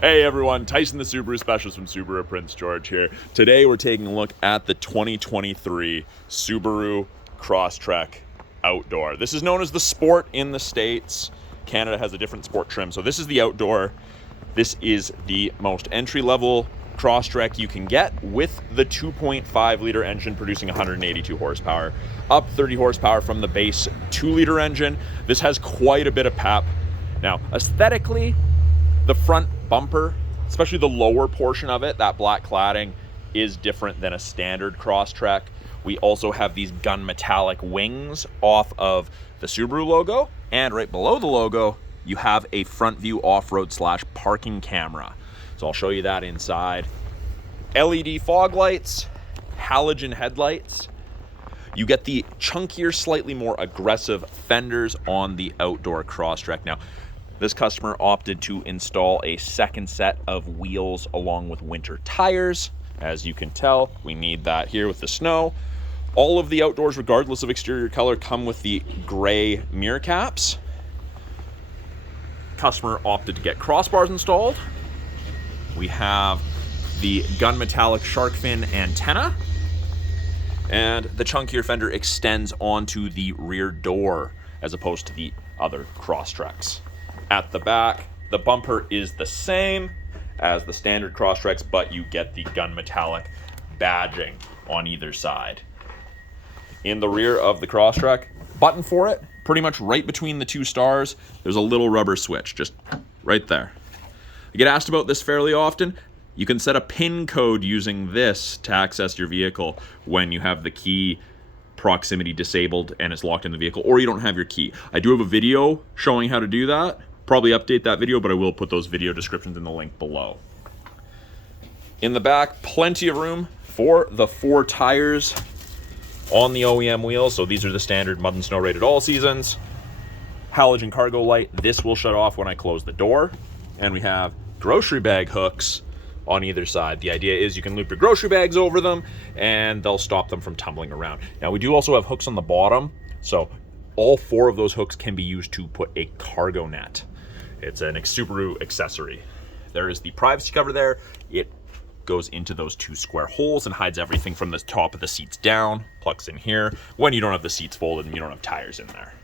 Hey everyone, Tyson the Subaru Specialist from Subaru Prince George here. Today we're taking a look at the 2023 Subaru Crosstrek Outdoor. This is known as the Sport in the States. Canada has a different Sport trim. So this is the Outdoor. This is the most entry-level Crosstrek you can get with the 2.5 liter engine producing 182 horsepower, up 30 horsepower from the base 2 liter engine. This has quite a bit of pep. Now, aesthetically, the front bumper, especially the lower portion of it, that black cladding, is different than a standard Crosstrek. We also have these gun metallic wings off of the Subaru logo, and right below the logo, you have a front view off-road / parking camera. So I'll show you that inside. LED fog lights, halogen headlights. You get the chunkier, slightly more aggressive fenders on the Outdoor Crosstrek. Now, this customer opted to install a second set of wheels along with winter tires. As you can tell, we need that here with the snow. All of the Outdoors, regardless of exterior color, come with the gray mirror caps. Customer opted to get crossbars installed. We have the gun metallic shark fin antenna, and the chunkier fender extends onto the rear door as opposed to the other Crosstreks. At the back, the bumper is the same as the standard Crosstreks, but you get the gun metallic badging on either side. In the rear of the Crosstrek, button for it, pretty much right between the two stars, there's a little rubber switch, just right there. I get asked about this fairly often. You can set a PIN code using this to access your vehicle when you have the key proximity disabled and it's locked in the vehicle, or you don't have your key. I do have a video showing how to do that. Probably update that video, but I will put those video descriptions in the link below. In the back, plenty of room for the 4 tires on the OEM wheels. So these are the standard mud and snow rated all seasons. Halogen cargo light. This will shut off when I close the door. And we have grocery bag hooks on either side. The idea is you can loop your grocery bags over them and they'll stop them from tumbling around. Now, we do also have hooks on the bottom, so all 4 of those hooks can be used to put a cargo net. It's an Subaru accessory. There is the privacy cover there. It goes into those 2 square holes and hides everything from the top of the seats down, plugs in here when you don't have the seats folded and you don't have tires in there.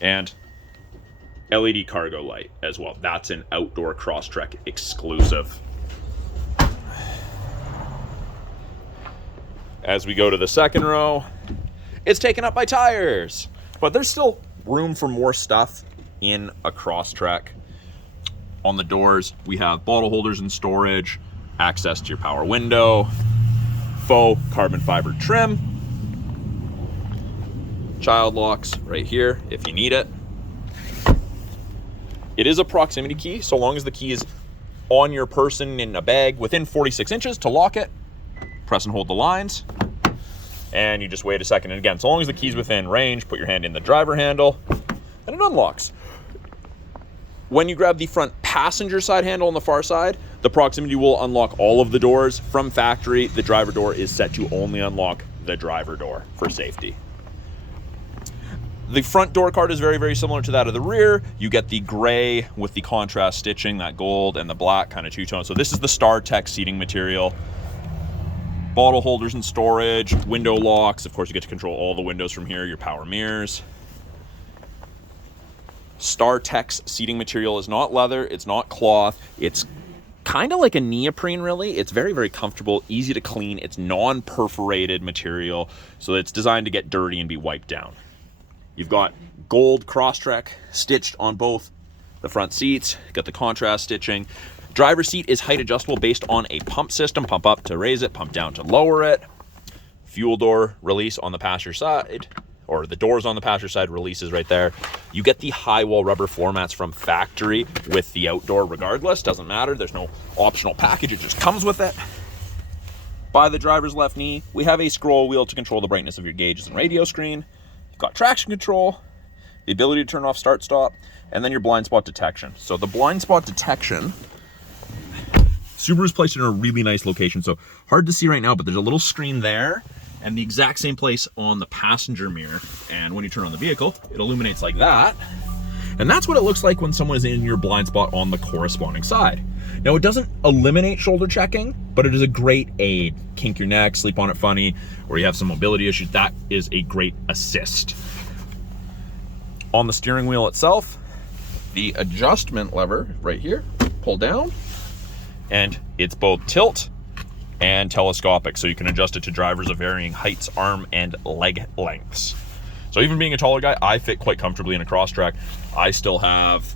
And LED cargo light as well. That's an Outdoor Crosstrek exclusive. As we go to the second row, it's taken up by tires, but there's still room for more stuff in a Crosstrek. On the doors, we have bottle holders and storage, access to your power window, faux carbon fiber trim, child locks right here if you need it. It is a proximity key, so long as the key is on your person in a bag within 46 inches to lock it, press and hold the lines, and you just wait a second. And again, so long as the key's within range, put your hand in the driver handle, and it unlocks. When you grab the front passenger side handle on the far side, the proximity will unlock all of the doors. From factory, the driver door is set to only unlock the driver door for safety. The front door card is very, very similar to that of the rear. You get the gray with the contrast stitching, that gold and the black kind of two-tone. So this is the StarTech seating material. Bottle holders and storage, window locks. Of course, you get to control all the windows from here, your power mirrors. StarTech's seating material is not leather, it's not cloth. It's kind of like a neoprene, really. It's very, very comfortable, easy to clean. It's non-perforated material, so it's designed to get dirty and be wiped down. You've got gold Crosstrek stitched on both the front seats. Got the contrast stitching. Driver's seat is height adjustable based on a pump system. Pump up to raise it, pump down to lower it. Fuel door release on the passenger side, or the doors on the passenger side releases right there. You get the high wall rubber floor mats from factory with the Outdoor regardless. Doesn't matter. There's no optional package. It just comes with it. By the driver's left knee, we have a scroll wheel to control the brightness of your gauges and radio screen. Got traction control, the ability to turn off start stop, and then your blind spot detection. So the blind spot detection, Subaru's placed it in a really nice location. So hard to see right now, but there's a little screen there and the exact same place on the passenger mirror. And when you turn on the vehicle, it illuminates like that. And that's what it looks like when someone is in your blind spot on the corresponding side. Now, it doesn't eliminate shoulder checking, but it is a great aid. Kink your neck, sleep on it funny, or you have some mobility issues, that is a great assist. On the steering wheel itself, the adjustment lever right here, pull down, and it's both tilt and telescopic, so you can adjust it to drivers of varying heights, arm, and leg lengths. So even being a taller guy, I fit quite comfortably in a Crosstrek. I still have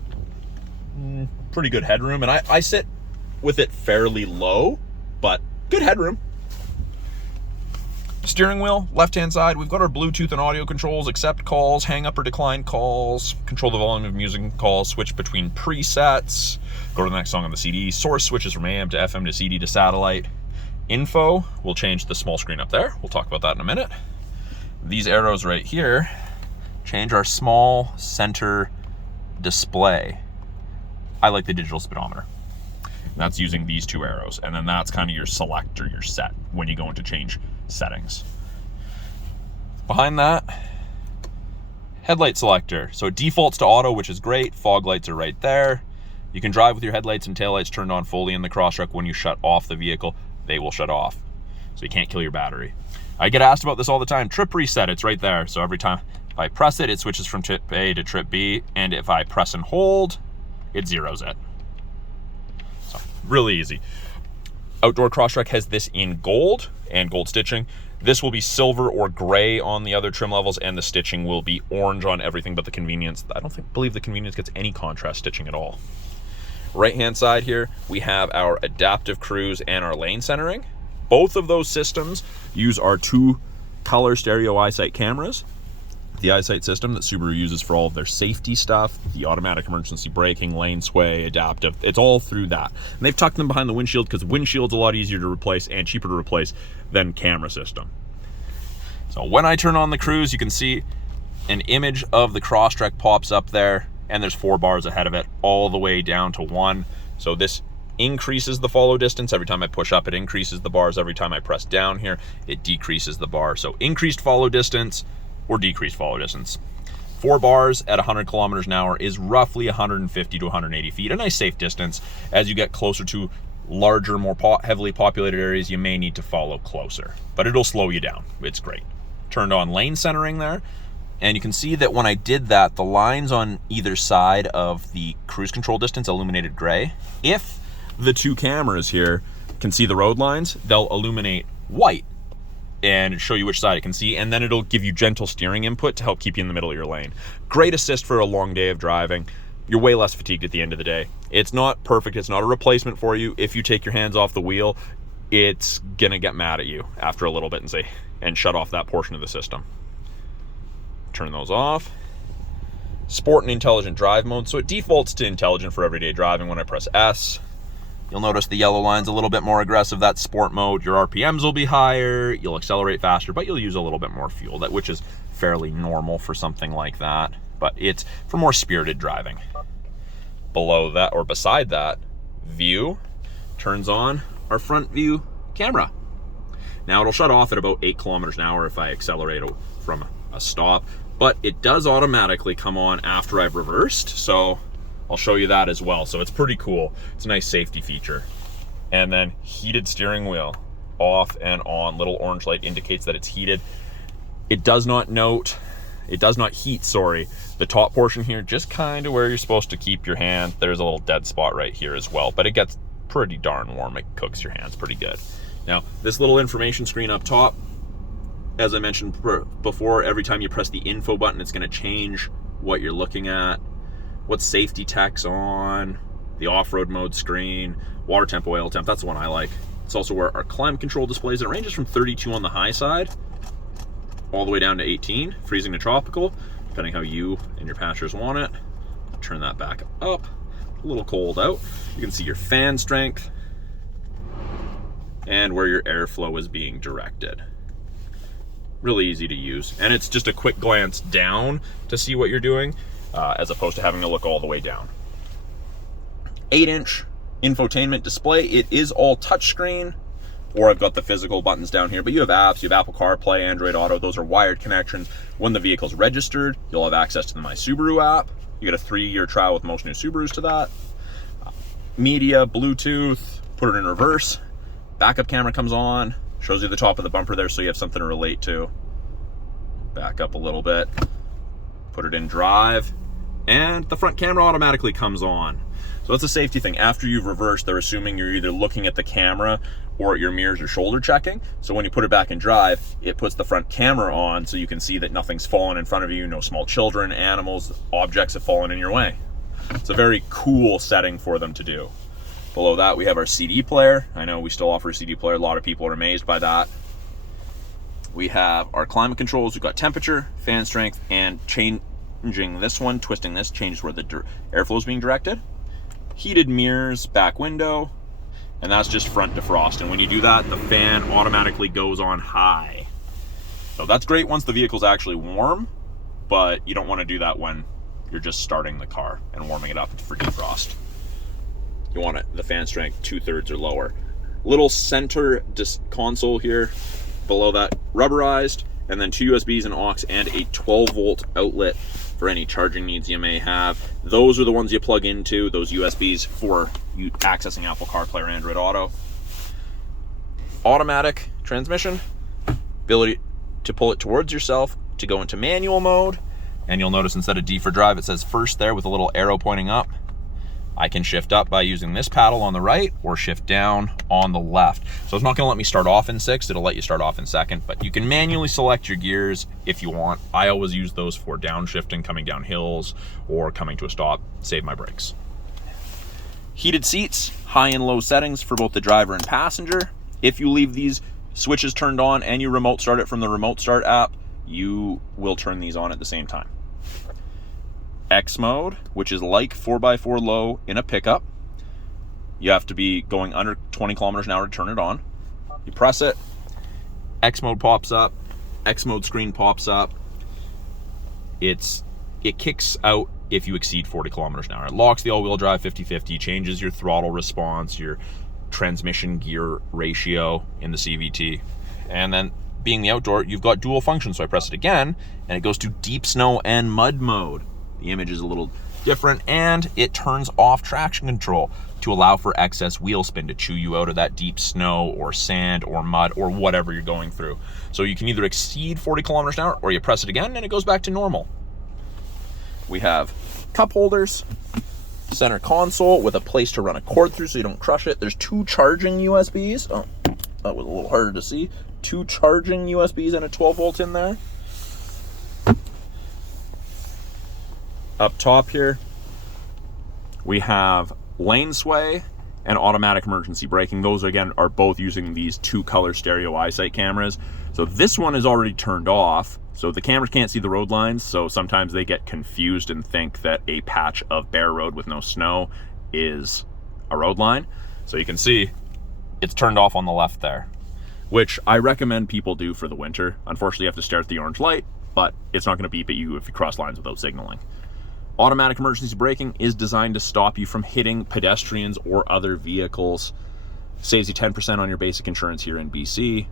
pretty good headroom, and I sit with it fairly low, but good headroom. Steering wheel, left-hand side, we've got our Bluetooth and audio controls, accept calls, hang up or decline calls, control the volume of music calls, switch between presets, go to the next song on the CD, source switches from AM to FM to CD to satellite. Info, we'll change the small screen up there. We'll talk about that in a minute. These arrows right here change our small center display. I like the digital speedometer. That's using these two arrows, and then that's kind of your select or your set when you go into change settings. Behind that, headlight selector. So it defaults to auto, which is great. Fog lights are right there. You can drive with your headlights and taillights turned on fully in the Crosstrek. When you shut off the vehicle, they will shut off, so you can't kill your battery. I get asked about this all the time. Trip reset, it's right there. So every time if I press it, it switches from trip A to trip B, and if I press and hold, it zeroes it. So really easy. Outdoor Crosstrek has this in gold and gold stitching. This will be silver or gray on the other trim levels, and the stitching will be orange on everything but the convenience. I don't believe the convenience gets any contrast stitching at all. Right hand side here, we have our adaptive cruise and our lane centering. Both of those systems use our 2-color stereo EyeSight cameras. The EyeSight system that Subaru uses for all of their safety stuff, the automatic emergency braking, lane sway, adaptive, it's all through that. And they've tucked them behind the windshield because windshield's a lot easier to replace and cheaper to replace than camera system. So when I turn on the cruise, you can see an image of the Crosstrek pops up there, and there's 4 bars ahead of it all the way down to 1. So this increases the follow distance. Every time I push up, it increases the bars. Every time I press down here, it decreases the bar. So increased follow distance or decreased follow distance. 4 bars at 100 kilometers an hour is roughly 150 to 180 feet, a nice safe distance. As you get closer to larger, more heavily populated areas, you may need to follow closer, but it'll slow you down. It's great. Turned on lane centering there, and you can see that when I did that, the lines on either side of the cruise control distance illuminated gray. If the 2 cameras here can see the road lines, they'll illuminate white and show you which side it can see, and then it'll give you gentle steering input to help keep you in the middle of your lane. Great assist for a long day of driving. You're way less fatigued at the end of the day. It's not perfect, it's not a replacement for you. If you take your hands off the wheel, it's gonna get mad at you after a little bit and shut off that portion of the system. Turn those off. Sport and intelligent drive mode. So it defaults to intelligent for everyday driving. When I press S, you'll notice the yellow line's a little bit more aggressive. That's sport mode. Your RPMs will be higher. You'll accelerate faster, but you'll use a little bit more fuel, which is fairly normal for something like that. But it's for more spirited driving. Below that, or beside that, view turns on our front view camera. Now it'll shut off at about 8 kilometers an hour if I accelerate from a stop, but it does automatically come on after I've reversed, so I'll show you that as well. So it's pretty cool. It's a nice safety feature. And then heated steering wheel, off and on. Little orange light indicates that it's heated. It does not heat, sorry, the top portion here, just kind of where you're supposed to keep your hand. There's a little dead spot right here as well, but it gets pretty darn warm. It cooks your hands pretty good. Now, this little information screen up top, as I mentioned before, every time you press the info button, it's going to change what you're looking at, what safety tech's on, the off-road mode screen, water temp, oil temp. That's the one I like. It's also where our climate control displays. It ranges from 32 on the high side all the way down to 18, freezing to tropical, depending how you and your passengers want it. Turn that back up. A little cold out. You can see your fan strength and where your airflow is being directed. Really easy to use, and it's just a quick glance down to see what you're doing, as opposed to having to look all the way down. 8-inch infotainment display. It is all touchscreen, or I've got the physical buttons down here, but you have apps. You have Apple CarPlay, Android Auto. Those are wired connections. When the vehicle's registered, you'll have access to the My Subaru app. You get a 3-year trial with most new Subarus to that. Media, Bluetooth, put it in reverse. Backup camera comes on, shows you the top of the bumper there so you have something to relate to. Back up a little bit, put it in drive, and the front camera automatically comes on. So that's a safety thing. After you've reversed, they're assuming you're either looking at the camera or at your mirrors or shoulder checking. So when you put it back in drive, it puts the front camera on so you can see that nothing's fallen in front of you, no small children, animals, objects have fallen in your way. It's a very cool setting for them to do. Below that, we have our CD player. I know we still offer a CD player. A lot of people are amazed by that. We have our climate controls. We've got temperature, fan strength, and changing this one, twisting this, changes where the airflow is being directed. Heated mirrors, back window, and that's just front defrost. And when you do that, the fan automatically goes on high. So that's great once the vehicle's actually warm, but you don't want to do that when you're just starting the car and warming it up for defrost. You want it, the fan strength 2/3 or lower. Little center console here. Below that, rubberized, and then 2 USBs, an aux, and a 12-volt outlet for any charging needs you may have. Those are the ones you plug into, those USBs, for you accessing Apple CarPlay or Android Auto. Automatic transmission, ability to pull it towards yourself to go into manual mode, and you'll notice instead of D for drive, it says first there with a little arrow pointing up. I can shift up by using this paddle on the right or shift down on the left. So it's not gonna let me start off in 6th, it'll let you start off in 2nd, but you can manually select your gears if you want. I always use those for downshifting, coming down hills, or coming to a stop, save my brakes. Heated seats, high and low settings for both the driver and passenger. If you leave these switches turned on and you remote start it from the remote start app, you will turn these on at the same time. X mode, which is like 4x4 low in a pickup. You have to be going under 20 kilometers an hour to turn it on. You press it, X mode pops up, X mode screen pops up. It kicks out if you exceed 40 kilometers an hour. It locks the all-wheel drive 50-50, changes your throttle response, your transmission gear ratio in the CVT. And then being the outdoor, you've got dual function. So I press it again and it goes to deep snow and mud mode. The image is a little different, and it turns off traction control to allow for excess wheel spin to chew you out of that deep snow or sand or mud or whatever you're going through. So you can either exceed 40 kilometers an hour or you press it again and it goes back to normal. We have cup holders, center console with a place to run a cord through so you don't crush it. There's 2 charging USBs. Oh, that was a little harder to see. 2 charging USBs and a 12-volt in there. Up top here, we have lane sway and automatic emergency braking. Those, again, are both using these 2-color stereo EyeSight cameras. So this one is already turned off, so the cameras can't see the road lines, so sometimes they get confused and think that a patch of bare road with no snow is a road line. So you can see it's turned off on the left there, which I recommend people do for the winter. Unfortunately, you have to stare at the orange light, but it's not going to beep at you if you cross lines without signaling. Automatic emergency braking is designed to stop you from hitting pedestrians or other vehicles. Saves you 10% on your basic insurance here in BC.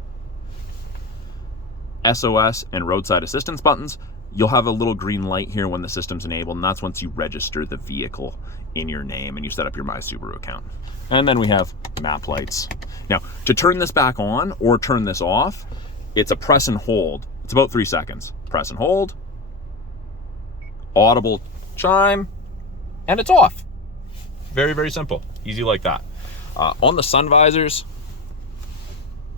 SOS and roadside assistance buttons. You'll have a little green light here when the system's enabled, and that's once you register the vehicle in your name and you set up your My Subaru account. And then we have map lights. Now, to turn this back on or turn this off, it's a press and hold. It's about 3 seconds. Press and hold. Audible chime, and it's off. Very, very simple. Easy like that. On the sun visors,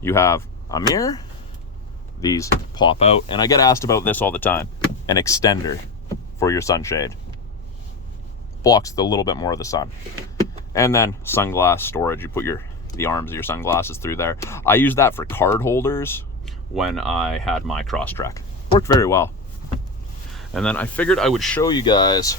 you have a mirror. These pop out, and I get asked about this all the time. An extender for your sunshade. Blocks a little bit more of the sun. And then sunglass storage. You put the arms of your sunglasses through there. I used that for card holders when I had my Crosstrek. Worked very well. And then I figured I would show you guys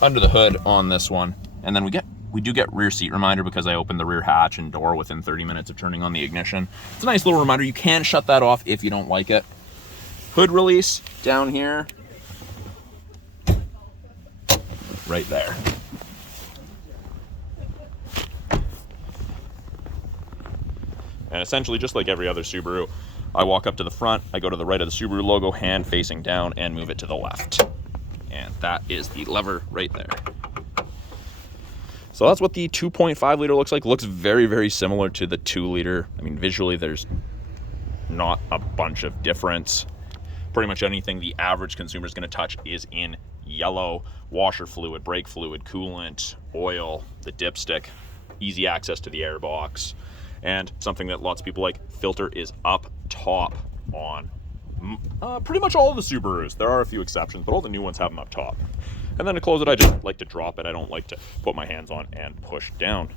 under the hood on this one. And then we do get rear seat reminder because I opened the rear hatch and door within 30 minutes of turning on the ignition. It's a nice little reminder. You can shut that off if you don't like it. Hood release down here. Right there. And essentially, just like every other Subaru, I walk up to the front, I go to the right of the Subaru logo, hand facing down, and move it to the left. And that is the lever right there. So that's what the 2.5 liter looks like. Looks very, very similar to the 2 liter. I mean, visually there's not a bunch of difference. Pretty much anything the average consumer is going to touch is in yellow. Washer fluid, brake fluid, coolant, oil, the dipstick, easy access to the air box, and something that lots of people like, filter is up top on pretty much all of the Subarus. There are a few exceptions, but all the new ones have them up top. And then to close it, I just like to drop it. I don't like to put my hands on and push down.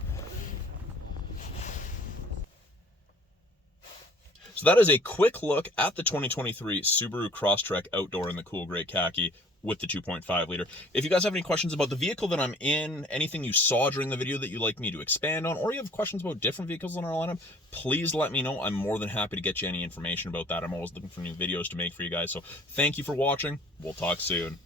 So that is a quick look at the 2023 Subaru Crosstrek Outdoor in the cool gray khaki with the 2.5 liter. If you guys have any questions about the vehicle that I'm in, anything you saw during the video that you'd like me to expand on, or you have questions about different vehicles in our lineup, please let me know. I'm more than happy to get you any information about that. I'm always looking for new videos to make for you guys. So thank you for watching. We'll talk soon.